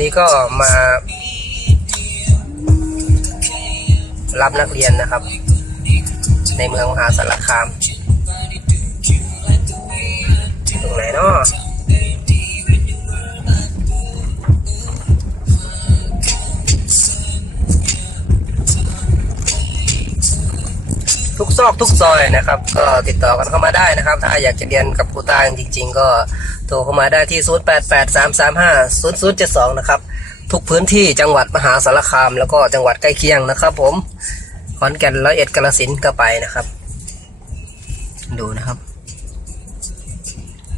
นี้ก็มารับนักเรียนนะครับ ในเมืองมหาสารคาม ตรงไหนเนาะ ทุกซอกทุกซอยนะครับ ก็ติดต่อกันเข้ามาได้นะครับ ถ้าอยากจะเรียนกับครูตาจริง ๆ ก็โทรเข้ามาได้ที่ 0883350072 นะครับ ทุกพื้นที่จังหวัดมหาสารคาม แล้วก็จังหวัดใกล้เคียงนะครับ ผมขอนแก่นร้อยเอ็ดกาฬสินธุ์ก็ไปนะครับ ดูนะครับ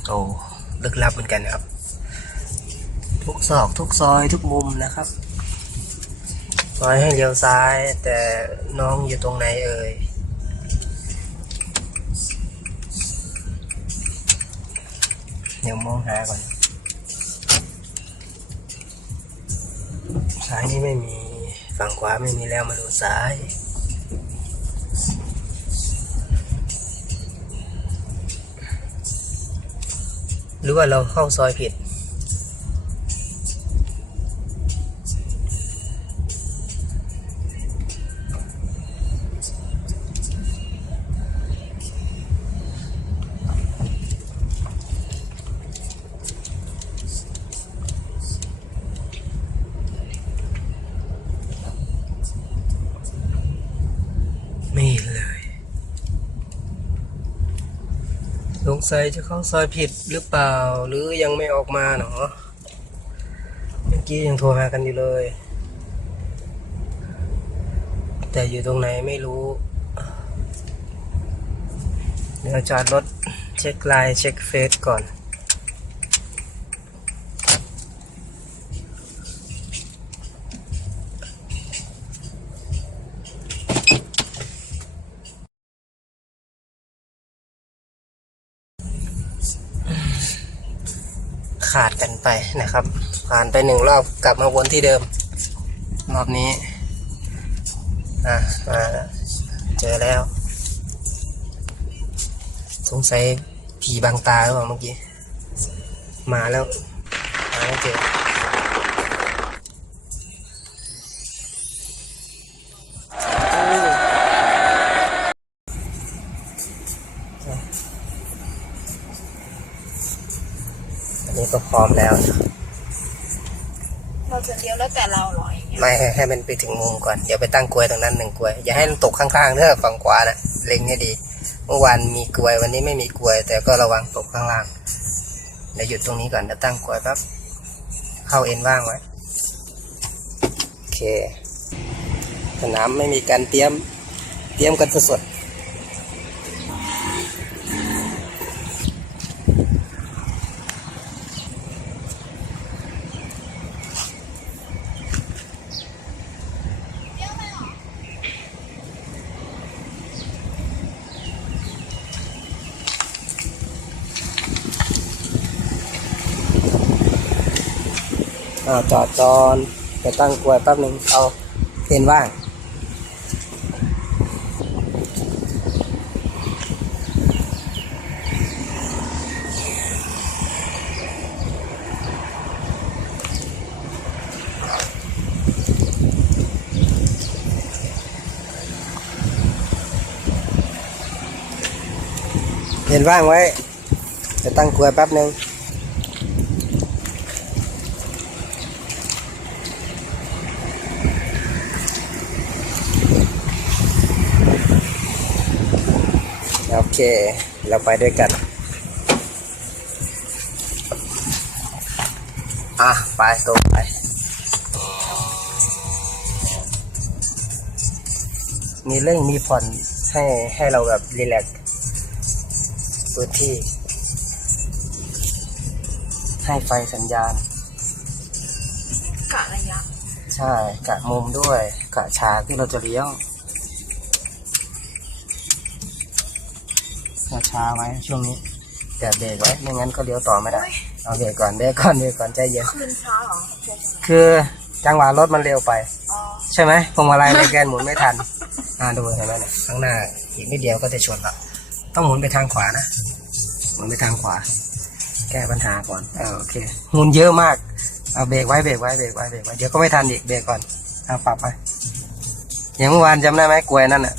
โอ้ลึกลับเหมือนกันนะครับ ทุกซอกทุกซอยทุกมุมนะครับซอยให้เลี้ยวซ้าย แต่น้องอยู่ตรงไหนเอ่ย เดี๋ ยวมองหาก่อน ซ้ายนี่ไม่มี ฝั่งขวาไม่มีแล้วมาดูซ้ายหรือว่าเราเข้าซอยผิด สงสัยจะเข้าซอยผิดหรือเปล่า หรือยังไม่ออกมาเนาะเมื่อกี้ยังโทรหากันอยู่เลย แต่อยู่ตรงไหนไม่รู้เดี๋ยวจอดรถเช็คไลน์เช็คเฟซก่อน ไปนะครับ ผ่านไปหนึ่งรอบกลับมาวนที่เดิม รอบนี้อะมาเจอแล้ว สงสัยผีบางตาหรือเปล่าเมื่อกี้ มาแล้วมาแล้วเจอ พร้อมแล้ว เราจะเลี้ยวแล้วแต่เราเหรออย่างเงี้ยไม่ให้ให้มันไปถึงมุมก่อนเดี๋ยวไปตั้งกลวยตรงนั้นหนึ่งกลวย อย่าให้มันตกข้างๆเด้อฝั่งขวานะเล็งให้ดี เมื่อวานมีกลวยวันนี้ไม่มีกลวย แต่ก็ระวังตกข้างล่างเดี๋ยวหยุดตรงนี้ก่อนเดี๋ยวตั้งกลวยแป๊บเข้าเอ็นว่างไว้โอเคสนามไม่มีการเตรียม เตรียมกันสดๆ อ่าจอดจอนเดี๋ยวตั้งกลวยแป๊บหนึ่งเอาเอ็นว่างเห็นว่างไว้ จะตั้งกลวยแป๊บหนึ่ง เค เราไปด้วยกัน อะ ไปตรงไป มีเรื่องมีผ่อนให้ให้เราแบบรีแลกซ์พื้นที่ ให้ไฟสัญญาณ กะระยะ ใช่ กะมุมด้วย กะฉากที่เราจะเลี้ย วกะช้าไว้ช่วงนี้แต่เบรกไว้ไม่งั้นก็เลี้ยวต่อไม่ได้เอาเบรกก่อนเบรกก่อนเบรกก่อนใจเย็นคืนช้าเหรอใช่ไหมคือจังหวะรถมันเร็วไปอ๋อใช่ไหมพวงมาลัยในแกนหมุนไม่ทันอ่าดูเห็นไหมเนี่ยข้างหน้าอีกนิดเดียวก็จะชนละต้องหมุนไปทางขวานะหมุนไปทางขวา แก้ปัญหาก่อนอ่าโอเคหมุนเยอะมากเอาเบรกไว้เบรกไว้เบรกไว้เบรกไว้เดี๋ยวก็ไม่ทันอีกเบรกก่อนเอาปรับไปอย่างเมื่อวานจำได้ไหมกลวยนั่นอะ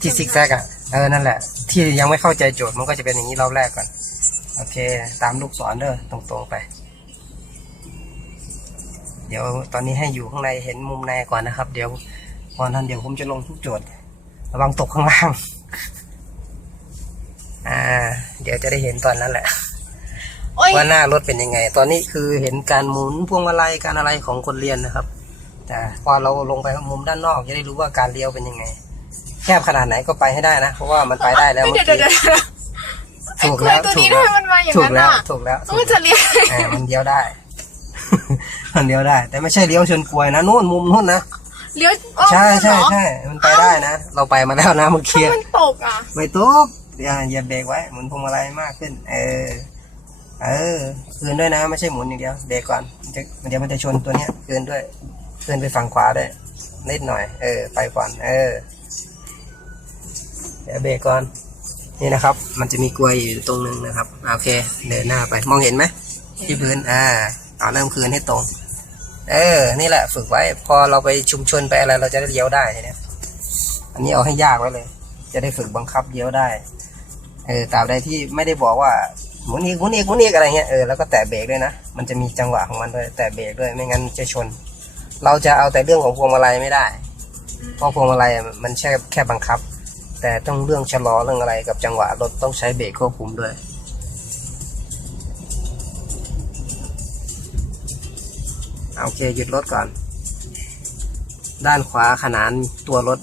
ที่ซิกแซกอะเออนั่นแหละ ที่ยังไม่เข้าใจโจทย์มันก็จะเป็นอย่างนี้รอบแรกก่อน โอเค ตามลูกศรเด้อตรงๆไป เดี๋ยวตอนนี้ให้อยู่ข้างในเห็นมุมในก่อนนะครับ เดี๋ยวพอนั้นเดี๋ยวผมจะลงทุกโจทย์ ระวังตกข้างล่าง อ่า เดี๋ยวจะได้เห็นตอนนั้นแหละโอ้ยว่าหน้ารถเป็นยังไง ตอนนี้คือเห็นการหมุนพวงมาลัยการอะไรของคนเรียนนะครับ แต่พอเราลงไปมุมด้านนอกจะได้รู้ว่าการเลี้ยวเป็นยังไง แคบขนาดไหนก็ไปให้ได้นะ เพราะว่ามันไปได้แล้วเฮ้ยเมื่อเดี๋ยวกี้เดี๋ยวเดี๋ยวไอ้ถูกกล้วยแล้วตัวถูนี้กทำแล้วไมมันมาอย่างถูกนั้นแล้วอะถูกแล้วต้องมันจะเรียนอ่ามันเลี้ยวได้ มันเลี้ยวได้ แต่ไม่ใช่เลี้ยวชนกลวยนะนู่นมุมนู่นนะเลี้ยวอ้อมใช่ใช่เหรอใช่มันไปได้นะเราไปมาแล้วนะเมื่อถ้ากี้มันตกอะ ไม่ตกอย่าอย่าเบรกไว้หมุนพวงมาลัยมากขึ้น เออ เออ คืนด้วยนะ ไม่ใช่หมุนอย่างเดียวเบรกก่อนมันจะเดี๋ยวมันจะชนตัวเนี้ยคืนด้วยคืนไปฝั่งขวาด้วยนิดหน่อย เออ ไปก่อน เออ เดี๋ยวเบรกก่อนนี่นะครับ มันจะมีกลวยอยู่ตรงนึงนะครับโอเค เดินหน้าไปมองเห็นไหมที่พื้นอ่าเอาเริ่มคืนให้ตรง เออ นี่แหละฝึกไว้ พอเราไปชุมชนไปอะไรเราจะได้เลี้ยวได้เนี่ยอันนี้เอาให้ยากไว้เลย จะได้ฝึกบังคับเลี้ยวได้ เออตราบใดที่ไม่ได้บอกว่าหมุนอีกหมุนอีกหมุนอีกอะไรเงี้ยเออแล้วก็แตะเบรกด้วยนะ มันจะมีจังหวะของมันด้วยแตะเบรกด้วยไม่งั้นจะชน เราจะเอาแต่เรื่องของพวงมาลัยไม่ได้ เพราะพวงมาลัยมันแค่แค่บังคับ แต่ต้องเรื่องชะลอเรื่องอะไรกับจังหวะรถต้องใช้เบรกควบคุมด้วย โอเคหยุดรถก่อน ด้านขวาขนานตัวรถ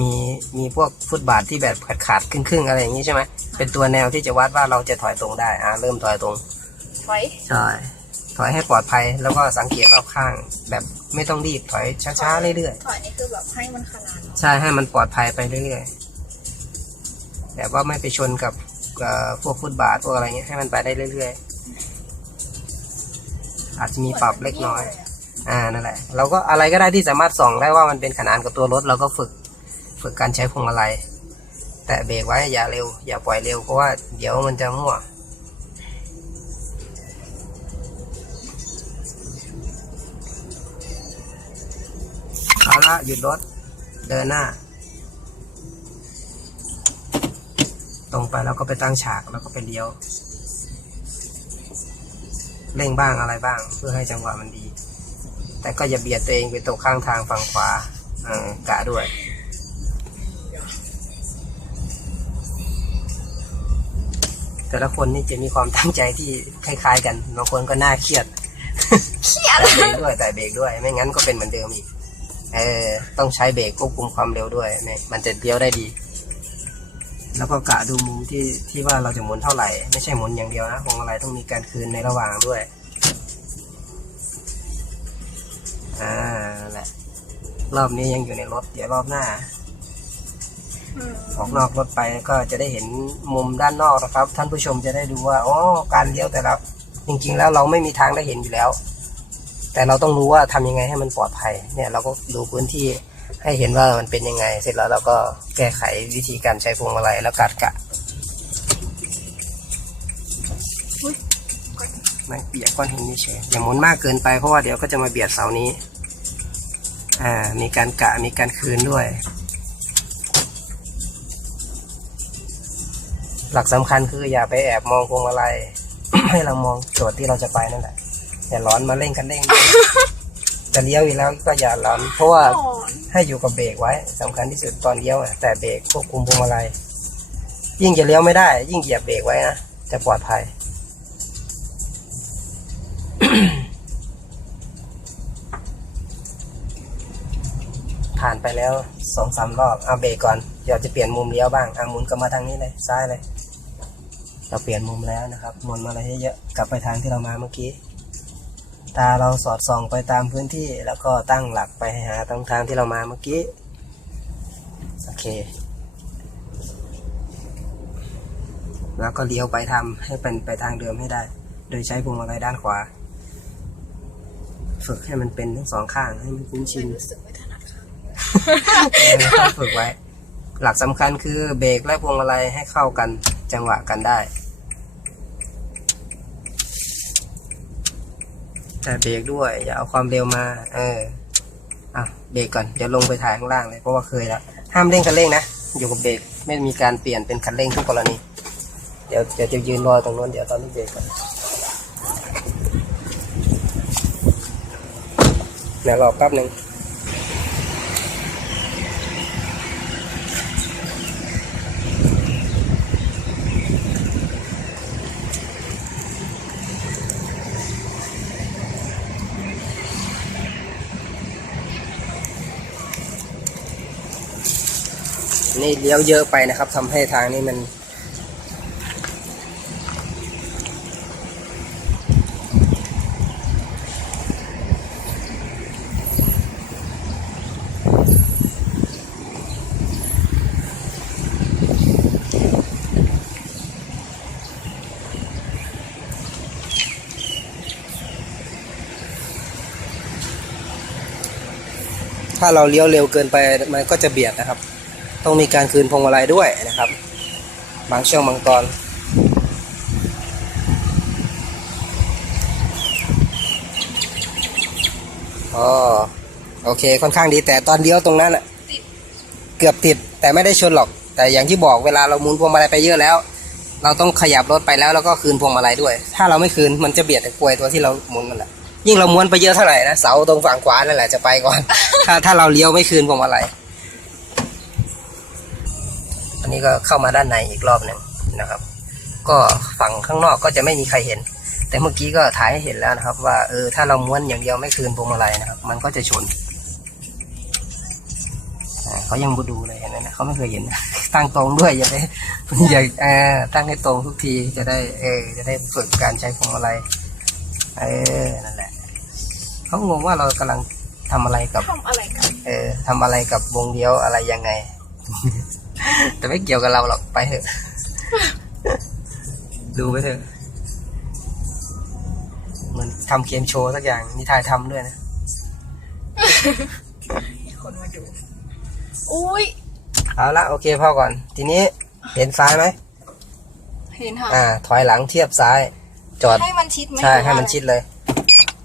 มีมีพวกฟุตบาทที่แบบขาดขาดๆครึ่งๆอะไรอย่างนี้ใช่ไหมเป็นตัวแนวที่จะวัดว่าเราจะถอยตรงได้ อ่าเริ่มถอยตรงไว้ใช่ถอยให้ปลอดภัยแล้วก็สังเกตรอบข้างแบบไม่ต้องรีบถอยช้าๆเรื่อยถอยนี่คือแบบให้มันขนาดๆใช่ให้มันปลอดภัยไปเรื่อยๆ แต่ว่าไม่ไปชนกับพวกฟุตบาทพวกอะไรเงี้ยให้มันไปได้เรื่อยๆ อาจจะมีปรับเล็กน้อย อ่านั่นแหละเราก็อะไรก็ได้ที่สามารถส่องได้ว่ามันเป็นขนานกับตัวรถเราก็ฝึกฝึกการใช้พวงมาลัยแต่เบรกไว้อย่าเร็ว อย่าปล่อยเร็วเพราะว่าเดี๋ยวมันจะมั่วเอาละหยุดรถเดินหน้า ตรงไปแล้วก็ไปตั้งฉากแล้วก็ไปเลี้ยว เร่งบ้างอะไรบ้าง เพื่อให้จังหวะมันดี แต่ก็อย่าเบียดตัวเองไปตกข้างทางฝั่งขวาเออกะด้วยแต่ละคนนี่จะมีความตั้งใจที่คล้าย ๆ กันบางคนก็น่าเครียดเครียดแต่เบรกด้วยแต่เบรกด้วย ไม่งั้นก็เป็นเหมือนเดิมอีก เออ ต้องใช้เบรกควบคุมความเร็วด้วยเนี่ยมันจะเลี้ยวได้ดี แล้วก็กะดูมุมที่ที่ว่าเราจะหมุนเท่าไหร่ ไม่ใช่หมุนอย่างเดียวนะพวงมาลัยต้องมีการคืนในระหว่างด้วยอ่านั่นแหละรอบนี้ยังอยู่ในรถ เดี๋ยวรอบหน้าอืมออกนอกรถไปก็จะได้เห็นมุมด้านนอกนะครับ ท่านผู้ชมจะได้ดูว่าอ๋อการเลี้ยวแต่ละจริง ๆ แล้วเราไม่มีทางได้เห็นอยู่แล้ว แต่เราต้องรู้ว่าทำยังไงให้มันปลอดภัย เนี่ยเราก็ดูพื้นที่ ให้เห็นว่ามันเป็นยังไง เสร็จแล้วเราก็แก้ไขวิธีการใช้พวงมาลัยแล้วกัดกะไม่เบียดก้อนหินเฉยๆอย่าหมุนมากเกินไปเพราะว่าเดี๋ยวก็จะมาเบียดเสานี้ อ่า มีการกะมีการคืนด้วย หลักสำคัญคืออย่าไปแอบมองพวงมาลัยให้เรามองโจทย์ที่เราจะไปนั่นแหละอย่าร้อนมาเร่งกันเร่ง จะเลี้ยวอีกแล้วก็อย่าร้อนเพราะว่าให้อยู่กับเบรกไว้สำคัญที่สุดตอนเลี้ยวแต่เบรกควบคุมพวงมาลัยยิ่งจะเลี้ยวไม่ได้ ยิ่งเหยียบเบรกไว้นะจะปลอดภัย ผ่านไปแล้วสองสามรอบเอาเบรกก่อนเดี๋ยวจะเปลี่ยนมุมเลี้ยวบ้างเอาหมุนกลับมาทางนี้เลยซ้ายเลยเราเปลี่ยนมุมแล้วนะครับหมุนมาอะไรเยอะกลับไปทางที่เรามาเมื่อกี้ ตาเราสอดส่องไปตามพื้นที่ แล้วก็ตั้งหลักไปหาตรงทางที่เรามาเมื่อกี้ โอเค แล้วก็เลี้ยวไปทำให้เป็นไปทางเดิมให้ได้ โดยใช้พวงมาลัยด้านขวา ฝึกให้มันเป็นทั้งสองข้างให้มันคุ้นชินรู้สึกไม่ถนัดค่ะเออต้องฝึกไว้ หลักสำคัญคือเบรกและพวงมาลัยให้เข้ากันจังหวะกันได้ แต่เบรกด้วย อย่าเอาความเร็วมา เอออะเบรกก่อน เดี๋ยวลงไปถ่ายข้างล่างเลย เพราะว่าเคยแล้ว ห้ามเร่งคันเร่งนะ อยู่กับเบรก ไม่มีการเปลี่ยนเป็นคันเร่งทุกกรณี เดี๋ยวเดี๋ยวจะยืนรอตรงนู้น เดี๋ยวตอนนี้เบรกก่อนเดี๋ยวรอแป๊บหนึ่ง นี่เลี้ยวเยอะไปนะครับทำให้ทางนี้มัน ถ้าเราเลี้ยวเร็วเกินไปมันก็จะเบียดนะครับ ต้องมีการคืนพวงมาลัยด้วยนะครับ บางช่วงบางตอนอ๋อโอเคค่อนข้างดีแต่ตอนเลี้ยวตรงนั้นอะเกือบติดแต่ไม่ได้ชนหรอก แต่อย่างที่บอกเวลาเราหมุนพวงมาลัยไปเยอะแล้ว เราต้องขยับรถไปแล้วแล้วก็คืนพวงมาลัยด้วย ถ้าเราไม่คืนมันจะเบียดแต่กลวยตัวที่เราหมุนนั่นแหละยิ่งเราม้วนไปเยอะเท่าไหร่นะเสาตรงฝั่งขวานั่นแหละจะไปก่อน ถ้าถ้าเราเลี้ยวไม่คืนพวงมาลัย นี้ก็เข้ามาด้านในอีกรอบหนึ่งนะครับ ก็ฝั่งข้างนอกก็จะไม่มีใครเห็น แต่เมื่อกี้ก็ถ่ายให้เห็นแล้วนะครับ ว่าเออถ้าเราม้วนอย่างเดียวไม่คืนพวงมาลัยนะครับ มันก็จะชนอ่าเขายังบูดูเลยเห็นไหมนะเขาไม่เคยเห็นตั้งตรงด้วยอย่าไปอย่าเออตั้งให้ตรงทุกทีจะได้เออจะได้ฝึกการใช้พวงมาลัยเออนั่นแหละเขางงว่าเรากำลังทำอะไรกับทำอะไรกันเออทำอะไรกับวงเลี้ยวอะไรยังไง แต่ไม่เกี่ยวกับเราหรอกไปเถอะ ดูไปเถอะ เหมือนทำเกมโชว์สักอย่างมีทายทำด้วยนะ มีคนมาดู อุ้ย เอาละโอเคพ่อก่อน ทีนี้เห็นซ้ายไหม เห็นค่ะ อ่า ถอยหลังเทียบซ้าย จอด ให้มันชิดไหมใช่ รือว่าให้มันชิดเลย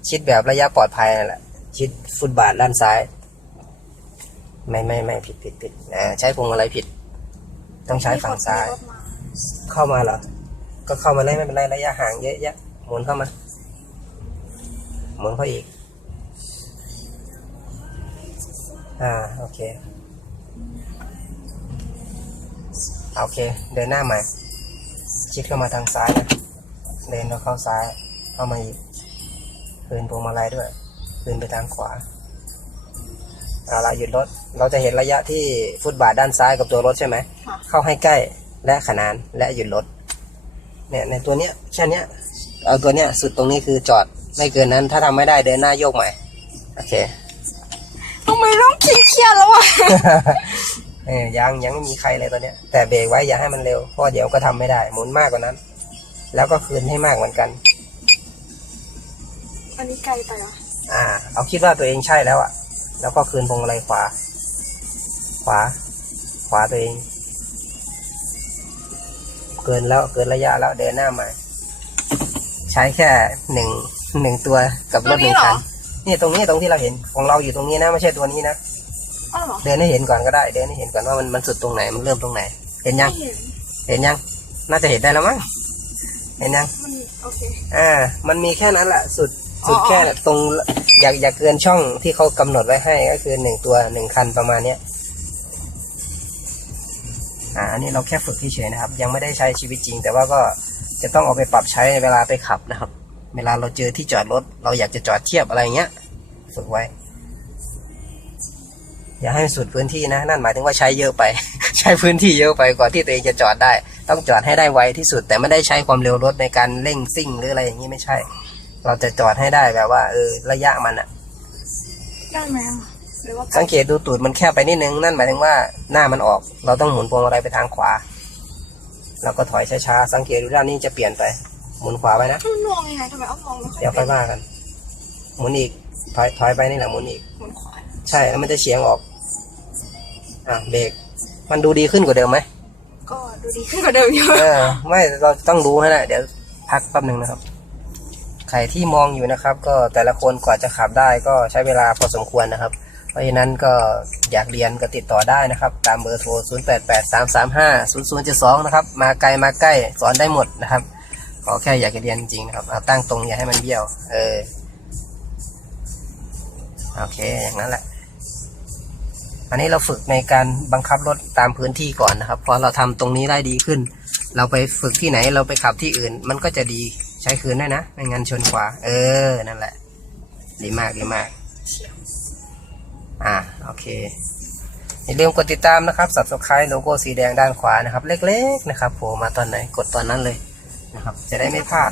ชิดแบบระยะปลอดภัยนั่นแหละ ชิดฟุตบาทด้านซ้าย ไม่ไม่ไม่ผิดผิดผิดอ่าใช้พวงมาลัยผิด ต้องใช้ฝั่งซ้ายมีรถมเข้ามาเหรอ ก็เข้ามาเลยไม่เป็นไรระยะห่างเยอะแยะหมุนเข้ามา หมุนเข้าอีก อ่า โอเค โอเค เดินหน้าใหม่ ชิดเข้ามาทางซ้ายนะ เดินแล้วเข้าซ้าย เข้ามาอีกคืนพวงมาลัยด้วยคืนไปทางขวา เอาละหยุดรถ เราจะเห็นระยะที่ฟุตบาทด้านซ้ายกับตัวรถใช่ไหม ค่ะ เข้าให้ใกล้และขนานและหยุดรถ เนี่ยในตัวเนี้ยแค่เนี้ย เอาตัวเนี้ยสุดตรงนี้คือจอดไม่เกินนั้น ถ้าทำไม่ได้เดินหน้าโยกใหม่ โอเค ทำไมต้องคิดเครียดแล้ววะเออยังยังไม่มีใครเลยตอนเนี้ย แต่เบรกไว้อย่าให้มันเร็วเพราะเดี๋ยวก็ทำไม่ได้ หมุนมากกว่านั้น แล้วก็คืนให้มากเหมือนกัน อันนี้ไกลไปเหรอ อ่า เอาคิดว่าตัวเองใช่แล้วอะ แล้วก็คืนพวงมาลัยขวา ขวา ขวาตัวเอง เกินแล้วเกินระยะแล้วเดินหน้าใหม่ใช้แค่หนึ่งหนึ่งตัวกับรถหนึ่งคันนี่ตรงนี้ตรงที่เราเห็นของเราอยู่ตรงนี้นะไม่ใช่ตัวนี้นะอ้าวเหรอเดินให้เห็นก่อนก็ได้ เดินให้เห็นก่อนว่ามันมันสุดตรงไหนมันเริ่มตรงไหน เห็นยังไม่เห็นเห็นยัง น่าจะเห็นได้แล้วมั้งเห็นยังมันโอเคอ่า มันมีแค่นั้นแหละสุดสุดอ๋อแค่ตรง อยากอยากเกินช่องที่เขากำหนดไว้ให้ก็คือหนึ่งตัวหนึ่งคันประมาณเนี้ยอ่าอันนี้เราแค่ฝึกเฉยๆนะครับ ยังไม่ได้ใช้ชีวิตจริง แต่ว่าก็จะต้องเอาไปปรับใช้เวลาไปขับนะครับ เวลาเราเจอที่จอดรถ เราอยากจะจอดเทียบอะไรเงี้ย ฝึกไว้ อย่าให้สุดพื้นที่นะ นั่นหมายถึงว่าใช้เยอะไป ใช้พื้นที่เยอะไปกว่าที่ตัวเองจะจอดได้ ต้องจอดให้ได้ไวที่สุด แต่ไม่ได้ใช้ความเร็วรถในการเร่งซิ่งหรืออะไรอย่างนี้ไม่ใช่ เราจะจอดให้ได้แบบว่าเออระยะมันอะได้ไหมอะหรือว่าไกลสังเกตดูตูดมันแคบไปนิดนึงนั่นหมายถึงว่าหน้ามันออก เราต้องหมุนพวงมาลัยไปทางขวา แล้วก็ถอยช้าๆสังเกตดูด้านนี้จะเปลี่ยนไป หมุนขวาไปนะมันมองยังไงทำไมอ้อมมองไม่ค่อยเดี๋ยวไปเป็นว่ากัน หมุนอีกถอยถอยไปนี่แหละหมุนอีก หมุนขวาใช่แล้วมันจะเฉียงออก อะเบรกมันดูดีขึ้นกว่าเดิมไหมก็ดูดีขึ้นกว่าเดิมเยอะ เออ ไม่เราต้องดูให้ได้เดี๋ยวพักแป๊บหนึ่งนะครับ ใครที่มองอยู่นะครับ ก็แต่ละคนกว่าจะขับได้ก็ใช้เวลาพอสมควรนะครับ เพราะฉะนั้นก็อยากเรียนก็ติดต่อได้นะครับ ตามเบอร์โทร 0 8 8 3 3 5 0 0 7 2 นะครับ มาไกลมาใกล้สอนได้หมดนะครับ ขอแค่อยากจะเรียนจริงนะครับ เอาตั้งตรงอย่าให้มันเบี้ยว เออ โอเค อย่างนั้นแหละ อันนี้เราฝึกในการบังคับรถตามพื้นที่ก่อนนะครับ พอเราทำตรงนี้ได้ดีขึ้น เราไปฝึกที่ไหนเราไปขับที่อื่น มันก็จะดี ใช้คืนได้นะไม่งั้นชนขวา เออ นั่นแหละ ดีมากดีมาก อ่าโอเค อย่าลืมกดติดตามนะครับ subscribe โลโก้สีแดงด้านขวานะครับ เล็กๆนะครับโผล่มาตอนไหน กดตอนนั้นเลยนะครับ จะได้ไม่พลาด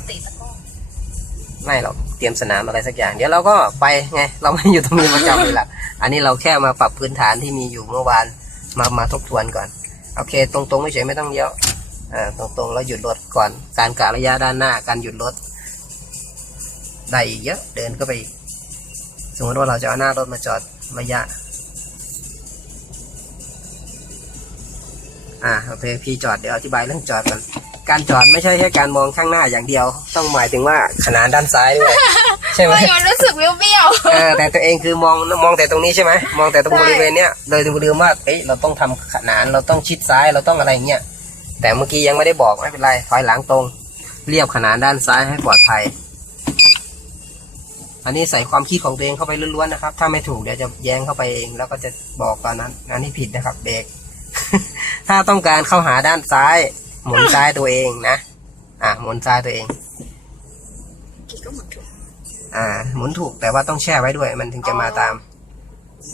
ไม่หรอกเตรียมสนามอะไรสักอย่าง เดี๋ยวเราก็ไปไง เราไม่อยู่ตรงนี้ประจำเลยล่ะอันนี้เราแค่มาปรับพื้นฐานที่มีอยู่เมื่อวาน มามาทบทวนก่อน โอเค ตรงๆเฉยไม่ต้องเยอ่า ตรงๆแล้วหยุดรถก่อน การกะระยะด้านหน้าการหยุดรถได้อีกเยอะเดินก็ไปอีกสมมติว่าเราจะเอาหน้ารถมาจอดระยะ อ่าโอเคพี่จอดเดี๋ยวอธิบายเรื่องจอดก่อนการจอดไม่ใช่แค่การมองข้างหน้าอย่างเดียว ต้องหมายถึงว่าขนานด้านซ้ายด้วยใช่ไหมไม่มันรู้สึกเบี้ยวเออแต่ตัวเองคือมองมองแต่ตรงนี้ใช่ไหมมองแต่ตรงใช่บริเวณเนี้ยโดยลืมว่าเอ้ยเราต้องทำขนานเราต้องชิดซ้ายเราต้องอะไรเงี้ย แต่เมื่อกี้ยังไม่ได้บอกไม่เป็นไร ถอยหลังตรง เรียบขนานด้านซ้ายให้ปลอดภัย อันนี้ใส่ความคิดของตัวเองเข้าไปล้วนๆนะครับ ถ้าไม่ถูกเดี๋ยวจะแย้งเข้าไปเอง แล้วก็จะบอกตอนนั้นอันนี้ผิดนะครับเบรกถ้าต้องการเข้าหาด้านซ้าย หมุนซ้ายตัวเองนะ อะหมุนซ้ายตัวเองกี่ก็หมือนถูกอ่า หมุนถูกแต่ว่าต้องแช่ไว้ด้วย มันถึงจะมาตาม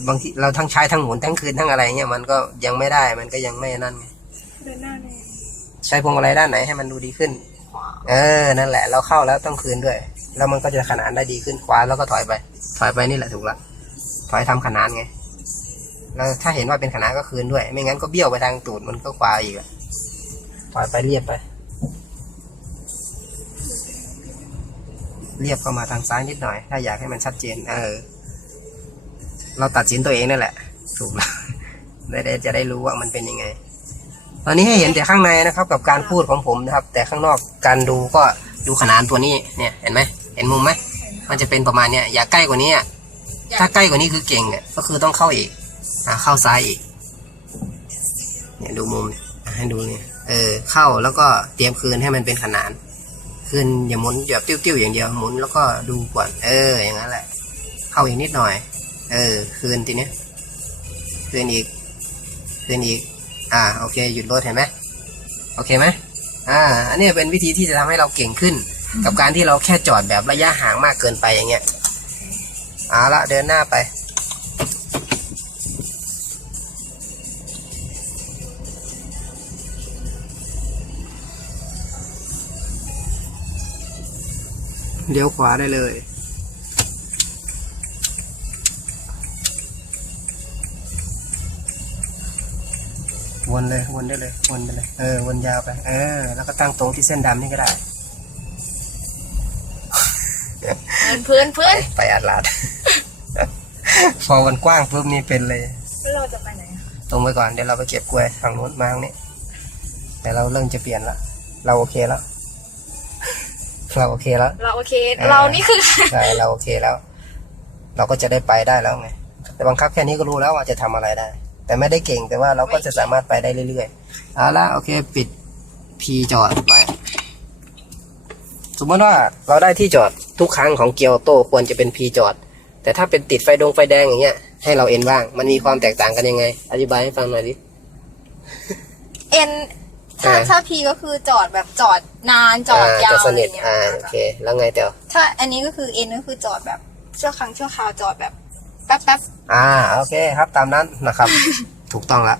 บางทีเราทั้งใช้ทั้งหมุนทั้งคืนทั้งอะไรเงี้ยมันก็ยังไม่ได้มันก็ยังไม่นั่นไงเดินหน้าแน่ ใช้พวงมาลัยด้านไหนให้มันดูดีขึ้น เออ นั่นแหละ เราเข้าแล้วต้องคืนด้วย แล้วมันก็จะขนานได้ดีขึ้นขวาแล้วก็ถอยไป ถอยไปนี่แหละถูกละ ถอยทำขนานไง แล้วถ้าเห็นว่าเป็นขนานก็คืนด้วย ไม่งั้นก็เบี้ยวไปทางตูดมันก็ขวาอีกอะถอยไปเรียบไป เรียบเข้ามาทางซ้ายนิดหน่อย ถ้าอยากให้มันชัดเจน เออ เราตัดสินตัวเองนั่นแหละ ถูกแล้วได้จะได้รู้ว่ามันเป็นยังไง ตอนนี้ให้เห็นแต่ข้างในนะครับ กับการพูดของผมนะครับ แต่ข้างนอกการดูก็ดูขนานตัวนี้เนี่ยเห็นไหมเห็นมุมไหมมันจะเป็นประมาณเนี้ยอย่าใกล้กว่านี้อะถ้าใกล้กว่านี้คือเก่งเนี่ยก็คือต้องเข้าอีกอ่าเข้าซ้ายอีกเนี่ยดูมุมเนี่ยอะให้ดูเนี่ยเออเข้าแล้วก็เตรียมคืนให้มันเป็นขนานคืนอย่าหมุนแบบติ้วๆอย่างเดียวหมุนแล้วก็ดูก่อนเอออย่างนั้นแหละ เข้าอีกนิดหน่อย เออ คืนทีเนี้ยคืนอีกคืนอีก อ่าโอเคหยุดรถเห็นไหมโอเคไหมอ่าอันนี้เป็นวิธีที่จะทำให้เราเก่งขึ้น กับการที่เราแค่จอดแบบระยะห่างมากเกินไปอย่างเงี้ยเอาละเดินหน้าไปเลี้ยวขวาได้เลย วนเลยวนได้เลยวนไปเลยเออวนยาวไป เออ แล้วก็ตั้งตรงที่เส้นดำนี่ก็ได้เพื่อนเพื่อนไปอัดลาดพอมันกว้างปุ๊บนี่เป็นเลยแล้วเราจะไปไหนอะตรงไปก่อนเดี๋ยวเราไปเก็บกล้วยทางนู้นมาทางนี้แต่เราเริ่มจะเปลี่ยนละเราโอเคแล้วเราโอเคแล้วเราโอเคเออเรานี่คือใช่เราโอเคแล้ว เราก็จะได้ไปได้แล้วไงแต่บังคับแค่นี้ก็รู้แล้วว่าจะทำอะไรได้ แต่ไม่ได้เก่งแต่ว่าเราก็จะสามารถไปได้เรื่อยๆเอาละโอเค ปิดพีจอดไปสมมติว่าเราได้ที่จอดทุกครั้งของเกียร์ออโต้ควรจะเป็นพีจอด แต่ถ้าเป็นติดไฟดงไฟแดงอย่างเงี้ยให้เราเอ็นบ้าง มันมีความแตกต่างกันยังไง อธิบายให้ฟังหน่อยดิเอ็นถ้าอ่าถ้าพีก็คือจอดแบบจอดนานจอดยาวจะสอะไรนิทเงี้ยอ่าโอเค แล้วไงเต่อถ้าอันนี้ก็คือเอ็นก็คือจอดแบบชั่วครั้งชั่วคราวจอดแบบ แป๊บแป๊บอ่าโอเคครับตามนั้นนะครับ ถูกต้องละ